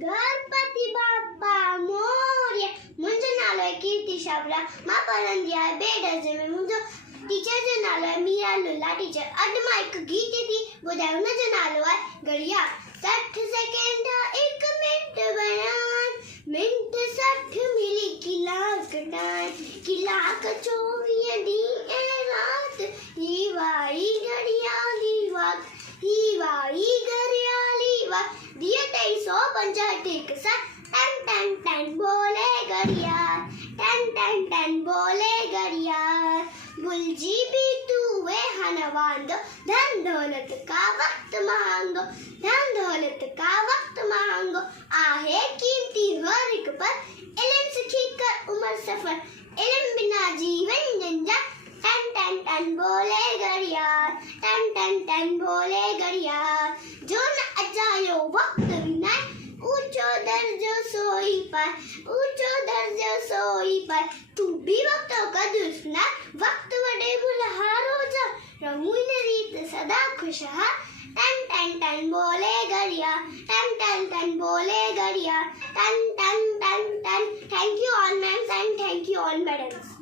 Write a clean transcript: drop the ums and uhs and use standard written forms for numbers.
गणपति बाप्पा मोरया। मुंहिंजो नालो आहे कीर्ति छाबड़ा। मां पढ़ंदी आहियां ॿिए दर्जे में। मुंहिंजो टीचर जो नालो आहे मीरा लुला टीचर। अॼु मां हिकु गीत थी ॿुधायां, हुनजो नालो आहे घड़ियाल। 60 सेकेंड 1 मिनट बयान, मिनट 60 मिली कलाक टाइम, कलाक 24 ॾींहं ऐं राति। ही वारी घड़ियाली वक्त, ही वारी घड़ियाली वक्त, दिया 2365 एक साथ टन टन टन बोले घड़ियाल, टन टन टन बोले घड़ियाल। बुलजी भी तू वे हनवांदो, धन दौलत का वक्त मांगो, धन दौलत का वक्त मांगो। आहे कीमती हर एक पर, इल्म सीखी कर उम्र सफर, इल्म बिना जीवन जंजाल। टन टन टन बोले घड़ियाल, टन टन टन बोले घड़ियाल। जो न अजायो वक्त विनाए, ऊंचो दर्जो सोई पाए, ऊंचो दर्जो सोई पाए। तू भी वक्त का दुश्मन, वक्त वडे बुलहारो जा, रमून रीत सदा खुशहाल। टन टन टन बोले घड़ियाल, टन टन टन बोले घड़ियाल, टन टन टन टन। Thank you all ma'ams and thank you all madams.